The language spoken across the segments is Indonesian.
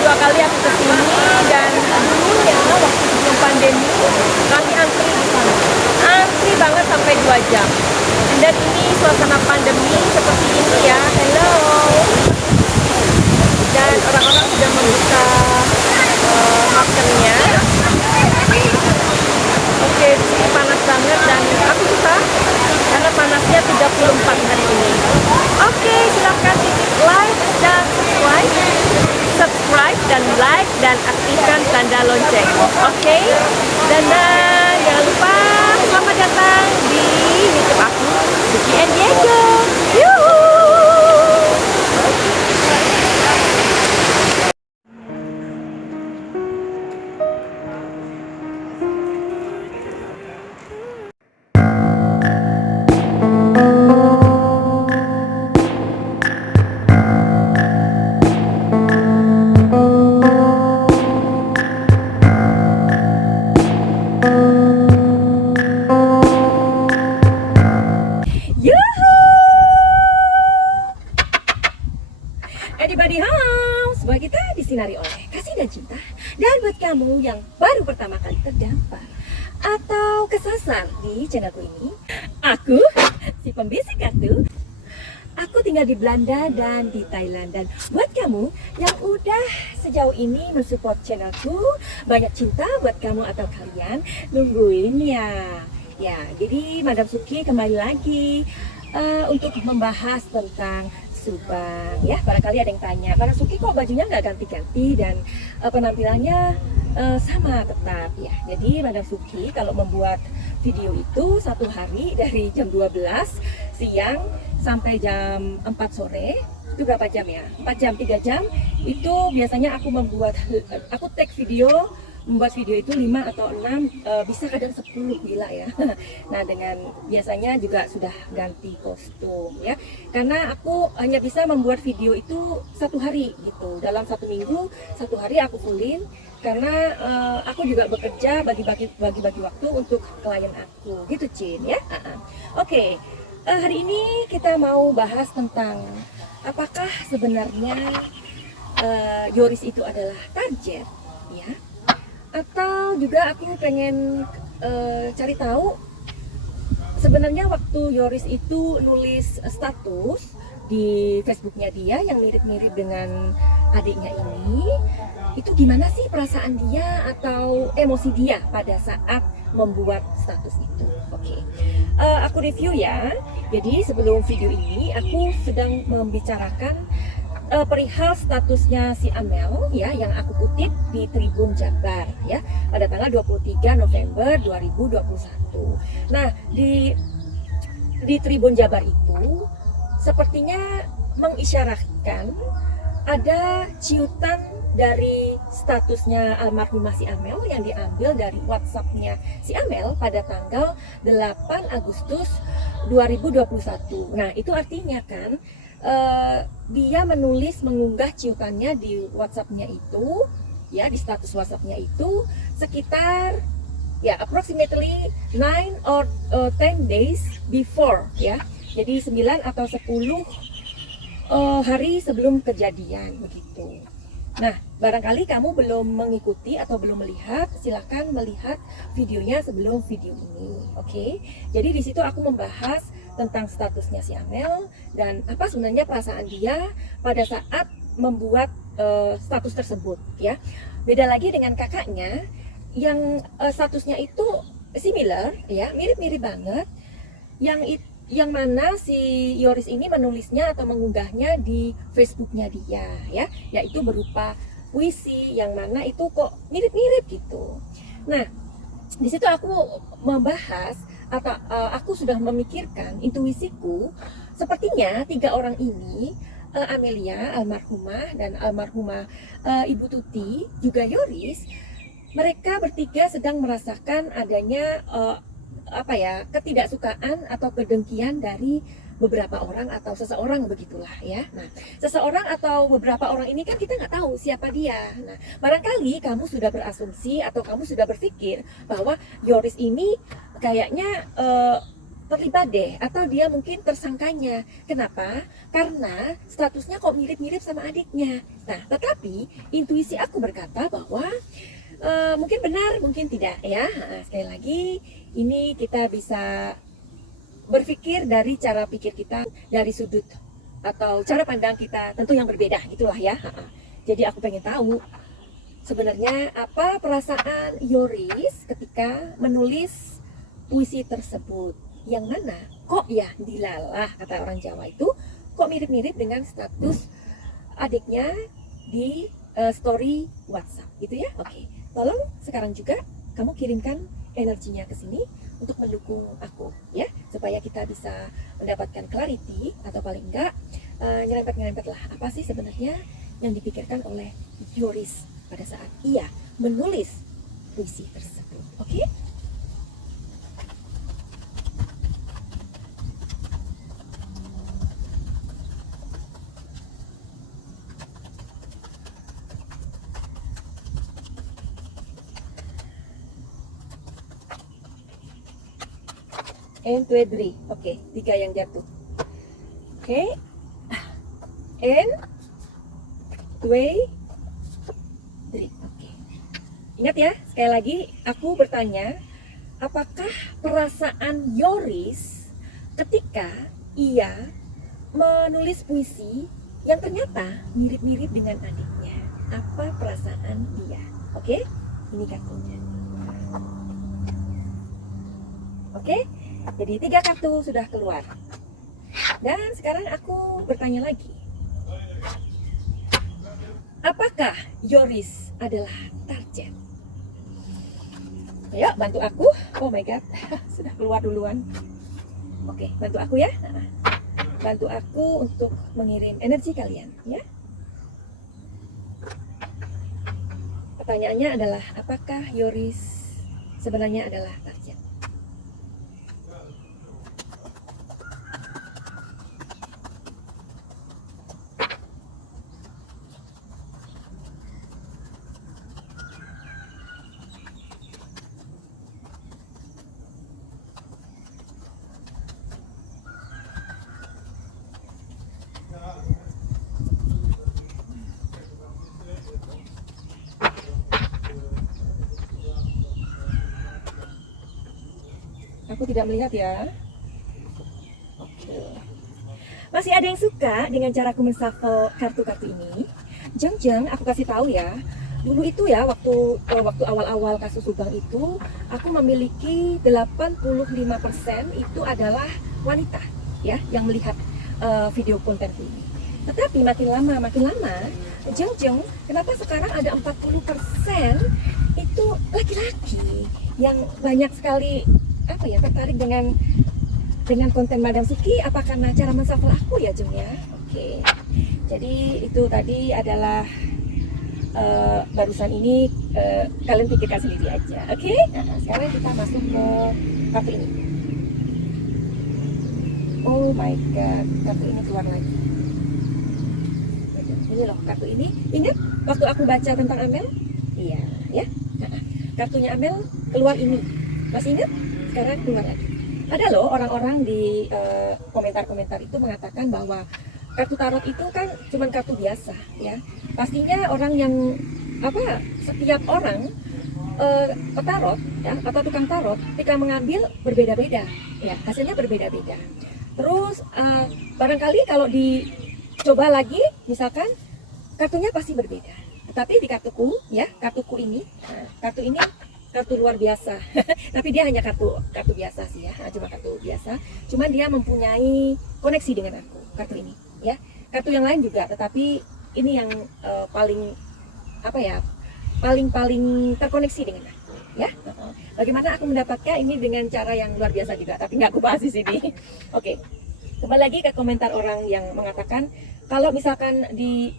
dua kali aku kesini, dan dulunya waktu sebelum pandemi kami antri di sana, antri banget sampai 2 jam. Dan ini suasana pandemi seperti ini ya, hello. Dan orang-orang sudah membuka maskernya. Oke, di sini panas banget dan aku suka karena panasnya 34 hari ini. Oke, silahkan titip like dan subscribe dan like dan aktifkan tanda lonceng. Oke, dan jangan lupa selamat datang di YouTube aku, Suki and Diego. Yuhu! Everybody house, bahwa kita disinari oleh kasih dan cinta. Dan buat kamu yang baru pertama kali terdampak atau kesasar di channelku ini, aku si pembisik kartu. Aku tinggal di Belanda dan di Thailand. Dan buat kamu yang udah sejauh ini mensupport channelku, banyak cinta buat kamu atau kalian nungguin ya. Ya, jadi Madam Suki kembali lagi untuk membahas tentang Subang ya. Barangkali ada yang tanya, karena Suki kok bajunya nggak ganti-ganti dan penampilannya sama tetap ya. Jadi Madam Suki kalau membuat video itu satu hari dari jam 12 siang sampai jam 4 sore, itu berapa jam ya? 4 jam, 3 jam itu biasanya aku take video, membuat video itu 5 atau 6, bisa kadang 10, gila ya. Nah, dengan biasanya juga sudah ganti kostum ya, karena aku hanya bisa membuat video itu satu hari gitu. Dalam satu minggu, satu hari aku fullin, karena aku juga bekerja bagi-bagi waktu untuk klien aku gitu, Cin ya. Oke, hari ini kita mau bahas tentang apakah sebenarnya Yoris itu adalah target ya, atau juga aku pengen cari tahu sebenarnya waktu Yoris itu nulis status di Facebooknya dia yang mirip-mirip dengan adiknya ini, itu gimana sih perasaan dia atau emosi dia pada saat membuat status itu. Oke, aku review ya. Jadi sebelum video ini aku sedang membicarakan perihal statusnya si Amel ya, yang aku kutip di Tribun Jabar ya pada tanggal 23 November 2021. Nah, di Tribun Jabar itu sepertinya mengisyaratkan ada ciutan dari statusnya almarhumah si Amel yang diambil dari WhatsApp-nya si Amel pada tanggal 8 Agustus 2021. Nah, itu artinya kan dia mengunggah ciutannya di WhatsApp-nya itu ya, di status WhatsApp-nya itu sekitar ya approximately 9 or 10 days before ya. Jadi 9 atau 10 hari sebelum kejadian begitu. Nah, barangkali kamu belum mengikuti atau belum melihat, silakan melihat videonya sebelum video ini. Oke. Jadi di situ aku membahas tentang statusnya si Amel dan apa sebenarnya perasaan dia pada saat membuat status tersebut ya. Beda lagi dengan kakaknya yang statusnya itu similar ya, mirip-mirip banget, yang mana si Yoris ini menulisnya atau mengunggahnya di Facebooknya dia ya, yaitu berupa puisi yang mana itu kok mirip-mirip gitu. Nah, di situ aku membahas atau aku sudah memikirkan, intuisiku sepertinya 3 orang ini, Amelia almarhumah dan almarhumah Ibu Tuti juga Yoris, mereka bertiga sedang merasakan adanya ketidaksukaan atau kedengkian dari beberapa orang atau seseorang begitulah ya. Nah, seseorang atau beberapa orang ini kan kita nggak tahu siapa dia. Nah, barangkali kamu sudah berasumsi atau kamu sudah berpikir bahwa Yoris ini kayaknya terlibat deh, atau dia mungkin tersangkanya. Kenapa? Karena statusnya kok mirip-mirip sama adiknya. Nah, tetapi intuisi aku berkata bahwa mungkin benar, mungkin tidak ya. Nah, sekali lagi, ini kita bisa berpikir dari cara pikir kita, dari sudut atau cara pandang kita tentu yang berbeda, gitulah ya. Jadi aku pengen tahu sebenarnya apa perasaan Yoris ketika menulis puisi tersebut. Yang mana kok ya dilalah, kata orang Jawa itu, kok mirip-mirip dengan status adiknya di story WhatsApp gitu ya. Oke, tolong sekarang juga kamu kirimkan energinya ke sini untuk mendukung aku ya, supaya kita bisa mendapatkan clarity, atau paling enggak nyerempet-nyerempet lah apa sih sebenarnya yang dipikirkan oleh Yoris pada saat ia menulis puisi tersebut. Oke? And 2, 3. Oke, 3 yang jatuh. Oke. And 2, 3. Oke. Ingat ya, sekali lagi aku bertanya, apakah perasaan Yoris ketika ia menulis puisi yang ternyata mirip-mirip dengan adiknya? Apa perasaan dia? Oke, ini kartunya. Oke, jadi 3 kartu sudah keluar. Dan sekarang aku bertanya lagi, apakah Yoris adalah target? Ayo bantu aku. Oh my god, sudah keluar duluan. Oke, bantu aku ya. Bantu aku untuk mengirim energi kalian ya. Pertanyaannya adalah, apakah Yoris sebenarnya adalah target? Aku tidak melihat ya. Oke. Masih ada yang suka dengan cara aku menshuffle kartu-kartu ini? Jeng, aku kasih tahu ya. Dulu itu ya, waktu awal-awal kasus Subang itu, aku memiliki 85% itu adalah wanita ya yang melihat video kontenku ini. Tetapi makin lama, jeng, kenapa sekarang ada 40% itu laki-laki yang banyak sekali tertarik dengan konten Madam Siki? Apa karena cara menshuffle aku ya, Jeng ya? Oke. Jadi itu tadi adalah barusan ini kalian pikirkan sendiri aja. Oke? Nah, sekarang kita masuk ke kartu ini. Oh my god, kartu ini keluar lagi. Ini loh kartu ini. Ingat waktu aku baca tentang Amel? Iya, ya. Nah, kartunya Amel keluar ini. Masih ingat? Sekarang keluar lagi. Ada loh orang-orang di komentar-komentar itu mengatakan bahwa kartu tarot itu kan cuma kartu biasa ya. Pastinya orang yang setiap orang petarot ya atau tukang tarot ketika mengambil berbeda-beda ya, hasilnya berbeda-beda. Terus barangkali kalau dicoba lagi misalkan kartunya pasti berbeda. Tetapi di kartuku ya, kartu ini kartu luar biasa. Tapi dia hanya kartu biasa sih ya, cuma kartu biasa. Cuman dia mempunyai koneksi dengan aku, kartu ini ya. Kartu yang lain juga, tetapi ini yang paling terkoneksi dengan aku ya. Bagaimana aku mendapatkan ini? Dengan cara yang luar biasa juga, tapi nggak aku bahas di sini. Oke. Kembali lagi ke komentar orang yang mengatakan kalau misalkan di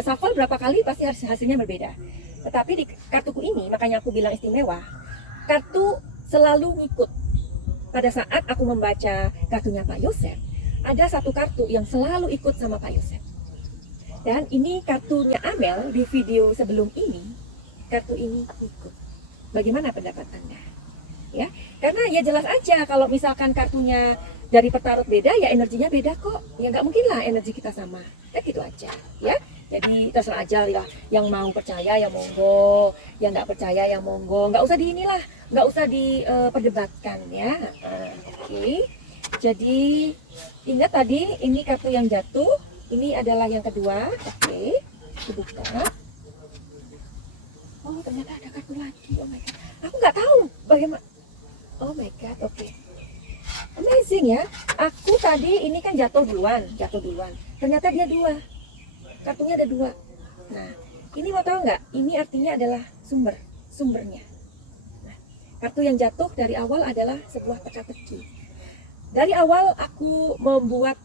shuffle berapa kali pasti hasilnya berbeda. Tetapi di kartuku ini, makanya aku bilang istimewa, kartu selalu ngikut. Pada saat aku membaca kartunya Pak Yosef, ada satu kartu yang selalu ikut sama Pak Yosef. Dan ini kartunya Amel di video sebelum ini, kartu ini ikut. Bagaimana pendapat Anda? ya. Karena ya jelas aja kalau misalkan kartunya dari petarot beda, ya energinya beda kok. Ya nggak mungkin lah energi kita sama. Kan gitu aja, ya. Jadi terserah aja ya, yang mau percaya ya monggo, yang nggak percaya ya monggo. Nggak usah di inilah, nggak usah diperdebatkan ya. Oke. Jadi ingat tadi ini kartu yang jatuh, ini adalah yang kedua. Oke, dibuka. Oh ternyata ada kartu lagi. Oh my god, aku nggak tahu bagaimana. Oh my god, oke. Amazing ya. Aku tadi ini kan jatuh duluan. Ternyata dia dua. Kartunya ada dua. Nah, ini mau tahu nggak? Ini artinya adalah sumbernya. Nah, kartu yang jatuh dari awal adalah sebuah teka-teki. Dari awal aku membuat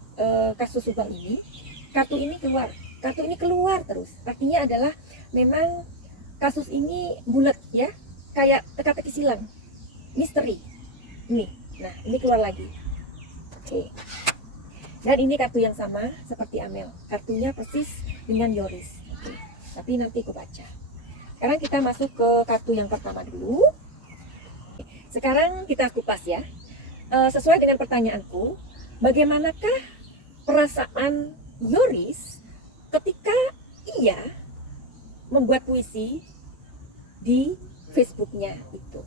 kasus subang ini, kartu ini keluar terus. Artinya adalah memang kasus ini bulat ya, kayak teka-teki silang, misteri. Ini, nah ini keluar lagi. Oke. Dan ini kartu yang sama seperti Amel, kartunya persis dengan Yoris. Oke. Tapi nanti aku baca. Sekarang kita masuk ke kartu yang pertama dulu. Sekarang kita kupas ya. Sesuai dengan pertanyaanku, bagaimanakah perasaan Yoris ketika ia membuat puisi di Facebooknya itu?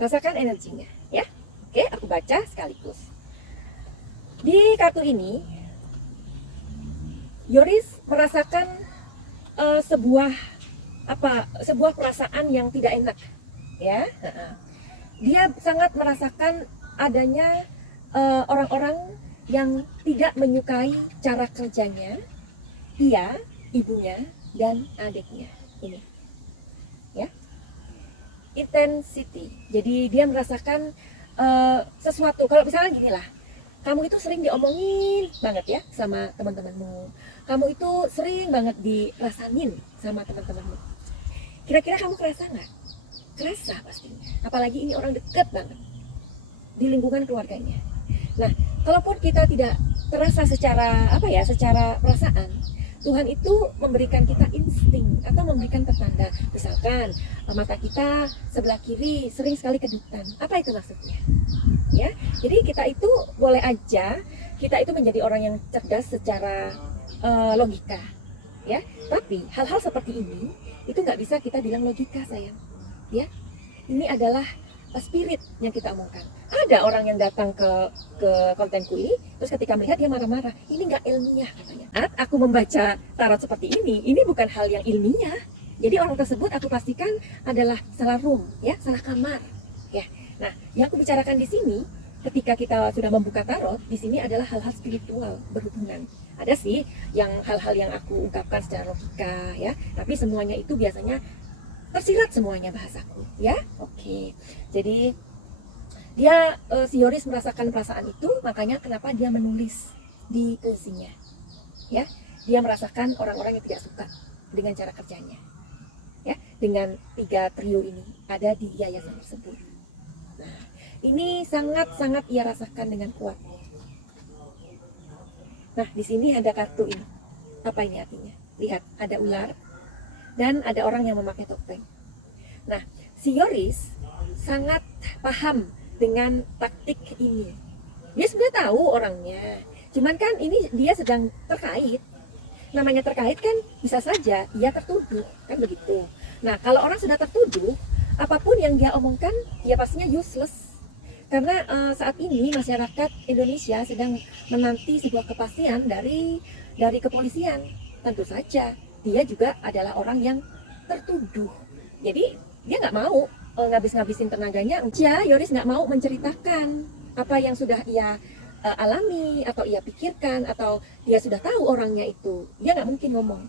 Rasakan energinya ya. Oke, aku baca sekaligus. Di kartu ini Yoris merasakan sebuah perasaan yang tidak enak ya. Dia sangat merasakan adanya orang-orang yang tidak menyukai cara kerjanya, dia, ibunya, dan adiknya. Ini ya, intensity. Jadi dia merasakan sesuatu. Kalau misalnya gini lah, kamu itu sering diomongin banget ya sama teman-temanmu, kamu itu sering banget dirasain sama teman-temanmu. Kira-kira kamu kerasa nggak? Kerasa pastinya. Apalagi ini orang dekat banget di lingkungan keluarganya. Nah, kalaupun kita tidak terasa secara secara perasaan, Tuhan itu memberikan kita insting atau memberikan petanda. Misalkan mata kita sebelah kiri sering sekali kedutan. Apa itu maksudnya? Ya, jadi kita itu boleh aja kita itu menjadi orang yang cerdas secara logika, ya. Tapi hal-hal seperti ini itu nggak bisa kita bilang logika, sayang. Ya, ini adalah spirit yang kita omongkan. Ada orang yang datang ke kontenku ini, terus ketika melihat dia marah-marah. Ini nggak ilmiah katanya. Saat aku membaca tarot seperti ini bukan hal yang ilmiah. Jadi orang tersebut aku pastikan adalah salah room, ya, salah kamar, ya. Nah, yang aku bicarakan di sini, ketika kita sudah membuka tarot, di sini adalah hal-hal spiritual berhubungan. Ada sih yang hal-hal yang aku ungkapkan secara logika, ya. Tapi semuanya itu biasanya tersirat semuanya bahasaku, ya. Oke. Jadi dia si Yoris merasakan perasaan itu, makanya kenapa dia menulis di puisinya, ya. Dia merasakan orang-orang yang tidak suka dengan cara kerjanya, ya. Dengan 3 trio ini ada di yayasan tersebut. Nah, ini sangat-sangat ia rasakan dengan kuat. Nah, di sini ada kartu ini. Apa ini artinya? Lihat, ada ular dan ada orang yang memakai topeng. Nah, si Yoris sangat paham dengan taktik ini. Dia sebenarnya tahu orangnya, cuman kan ini dia sedang terkait. Namanya terkait kan bisa saja ia tertuduh, kan begitu. Nah, kalau orang sudah tertuduh, apapun yang dia omongkan, ya pastinya useless. Karena saat ini masyarakat Indonesia sedang menanti sebuah kepastian dari kepolisian. Tentu saja dia juga adalah orang yang tertuduh. Jadi dia nggak mau ngabis-ngabisin tenaganya. Ya, Yoris nggak mau menceritakan apa yang sudah ia alami atau ia pikirkan atau dia sudah tahu orangnya itu. Dia nggak mungkin ngomong.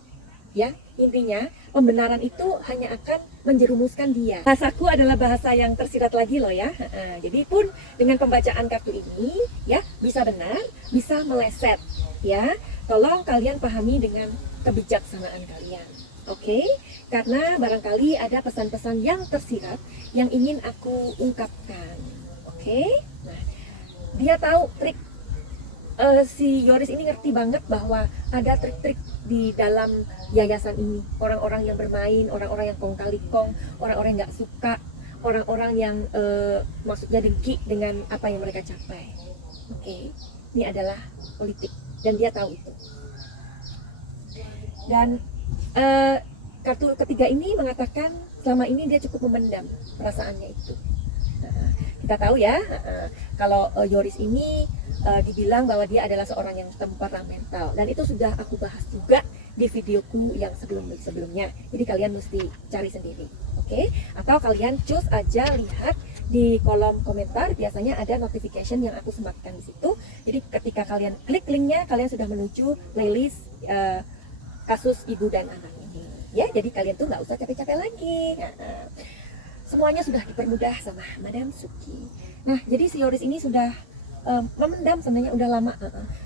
Ya, intinya pembenaran itu hanya akan menjerumuskan dia. Bahasaku adalah bahasa yang tersirat lagi loh ya. Jadi pun dengan pembacaan kartu ini ya bisa benar, bisa meleset ya. Tolong kalian pahami dengan kebijaksanaan kalian. Oke? Karena barangkali ada pesan-pesan yang tersirat yang ingin aku ungkapkan. Oke? Nah, dia tahu trik si Yoris ini ngerti banget bahwa ada trik-trik di dalam yayasan ini. Orang-orang yang bermain, orang-orang yang kong kali kong, orang-orang yang nggak suka, orang-orang yang maksudnya dengki dengan apa yang mereka capai. Oke, ini adalah politik dan dia tahu itu. Dan kartu ketiga ini mengatakan selama ini dia cukup memendam perasaannya itu. Kita tahu ya, kalau Yoris ini dibilang bahwa dia adalah seorang yang temperamental, dan itu sudah aku bahas juga di videoku yang sebelumnya. Jadi kalian mesti cari sendiri, oke? Atau kalian cus aja lihat di kolom komentar, biasanya ada notification yang aku sematkan di situ. Jadi ketika kalian klik linknya, kalian sudah menuju playlist kasus ibu dan anak ini. Ya, jadi kalian tuh nggak usah capek-capek lagi. Semuanya sudah dipermudah sama Madam Suki. Nah, jadi si Yoris ini sudah memendam sebenarnya udah lama,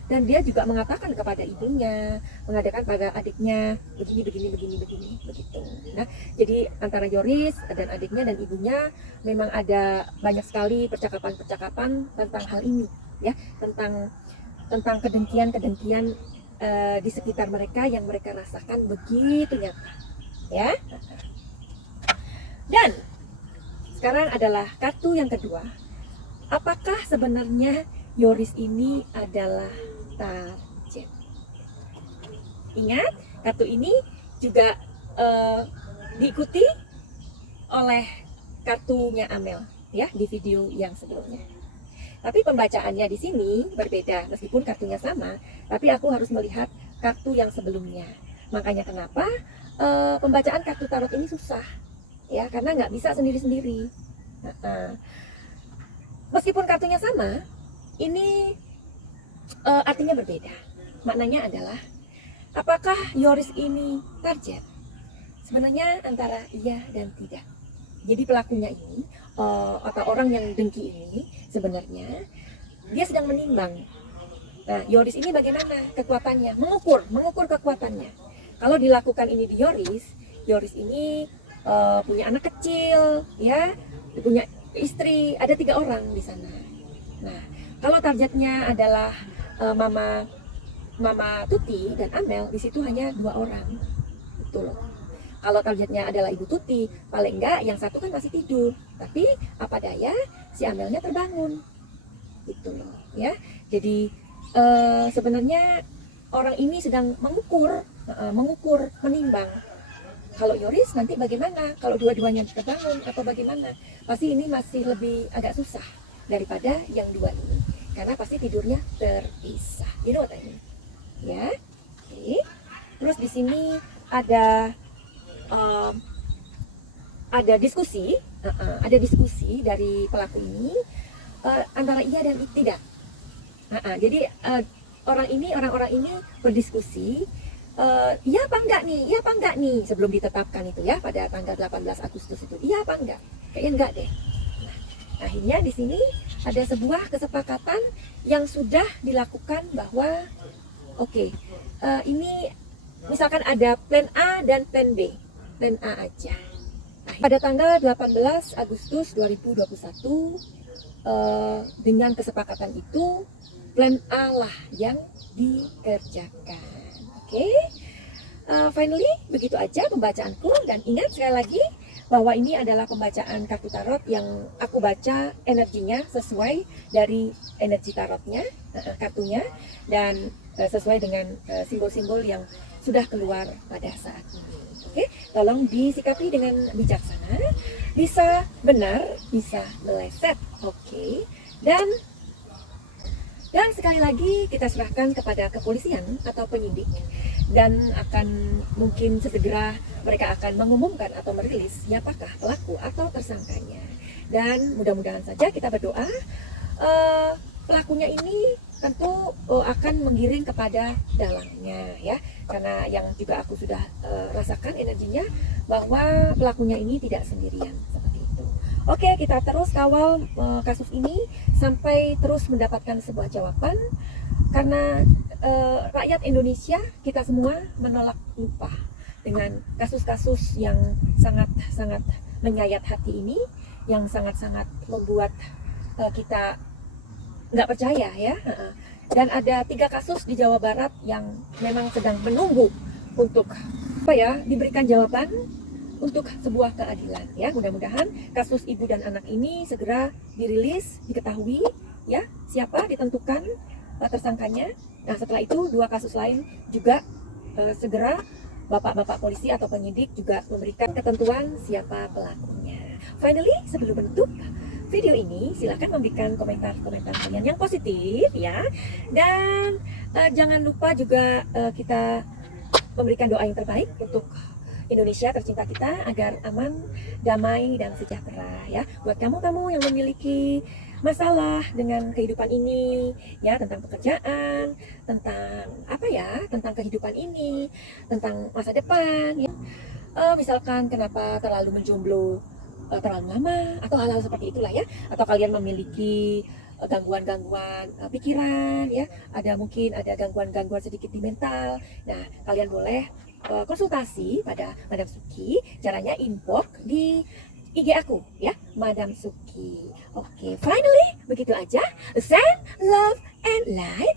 dan dia juga mengatakan kepada ibunya, mengadakan pada adiknya begini begitu. Nah, jadi antara Yoris dan adiknya dan ibunya memang ada banyak sekali percakapan tentang hal ini, ya, tentang kedengkian di sekitar mereka yang mereka rasakan begitu nyata, ya. Dan sekarang adalah kartu yang kedua. Apakah sebenarnya Yoris ini adalah target? Ingat, kartu ini juga diikuti oleh kartunya Amel, ya, di video yang sebelumnya. Tapi pembacaannya di sini berbeda, meskipun kartunya sama, tapi aku harus melihat kartu yang sebelumnya. Makanya kenapa pembacaan kartu tarot ini susah, ya, karena nggak bisa sendiri-sendiri. Meskipun kartunya sama, ini artinya berbeda. Maknanya adalah, apakah Yoris ini target? Sebenarnya antara iya dan tidak. Jadi pelakunya ini, atau orang yang dengki ini, sebenarnya dia sedang menimbang. Nah, Yoris ini bagaimana kekuatannya? Mengukur kekuatannya. Kalau dilakukan ini di Yoris ini punya anak kecil, ya, punya istri, ada 3 orang di sana. Nah, kalau targetnya adalah Mama Tuti dan Amel, di situ hanya 2 orang, itu loh. Kalau targetnya adalah Ibu Tuti, paling enggak yang satu kan masih tidur, tapi apa daya si Amelnya terbangun, itu loh, ya. Jadi sebenarnya orang ini sedang mengukur, menimbang. Kalau Yoris nanti bagaimana? Kalau dua-duanya terbangun atau bagaimana? Pasti ini masih lebih agak susah daripada yang 2 ini, karena pasti tidurnya terpisah. You know what I mean? Ya. Oke. Terus di sini ada diskusi, dari pelaku ini antara iya dan tidak. Jadi orang-orang ini berdiskusi. Iya apa enggak nih sebelum ditetapkan itu, ya, pada tanggal 18 Agustus itu, iya apa enggak? Kayaknya enggak deh. Nah, akhirnya di sini ada sebuah kesepakatan yang sudah dilakukan bahwa oke, ini misalkan ada plan A dan plan B. Plan A aja. Nah, pada tanggal 18 Agustus 2021 dengan kesepakatan itu, plan A lah yang dikerjakan. Oke, finally begitu aja pembacaanku, dan ingat sekali lagi bahwa ini adalah pembacaan kartu tarot yang aku baca energinya sesuai dari energi tarotnya, kartunya, dan sesuai dengan simbol-simbol yang sudah keluar pada saat ini. Oke, tolong disikapi dengan bijaksana, bisa benar, bisa meleset. Oke, dan sekali lagi kita serahkan kepada kepolisian atau penyidik, dan akan mungkin segera mereka akan mengumumkan atau merilis siapakah pelaku atau tersangkanya. Dan mudah-mudahan saja kita berdoa pelakunya ini tentu akan menggiring kepada dalangnya, ya, karena yang juga aku sudah rasakan energinya bahwa pelakunya ini tidak sendirian seperti itu. Oke, kita terus kawal kasus ini sampai terus mendapatkan sebuah jawaban, karena rakyat Indonesia, kita semua menolak upah dengan kasus-kasus yang sangat-sangat menyayat hati ini, yang sangat-sangat membuat kita nggak percaya, ya. Dan ada 3 kasus di Jawa Barat yang memang sedang menunggu untuk diberikan jawaban untuk sebuah keadilan ya. Mudah-mudahan kasus ibu dan anak ini segera dirilis, diketahui ya siapa, ditentukan tersangkanya. Nah, setelah itu 2 kasus lain juga segera bapak-bapak polisi atau penyidik juga memberikan ketentuan siapa pelakunya. Finally, sebelum menutup video ini, silahkan memberikan komentar-komentar kalian yang positif ya. Dan jangan lupa juga kita memberikan doa yang terbaik untuk Indonesia tercinta kita agar aman, damai, dan sejahtera ya. Buat kamu-kamu yang memiliki masalah dengan kehidupan ini ya, tentang pekerjaan, tentang kehidupan ini, tentang masa depan ya. Misalkan kenapa terlalu menjomblo terlalu lama atau hal-hal seperti itulah ya, atau kalian memiliki gangguan-gangguan pikiran ya, mungkin ada gangguan-gangguan sedikit di mental. Nah, kalian boleh konsultasi pada Madam Suki. Caranya inbox di IG aku ya, Madam Suki. Oke, finally begitu aja. Send love and light.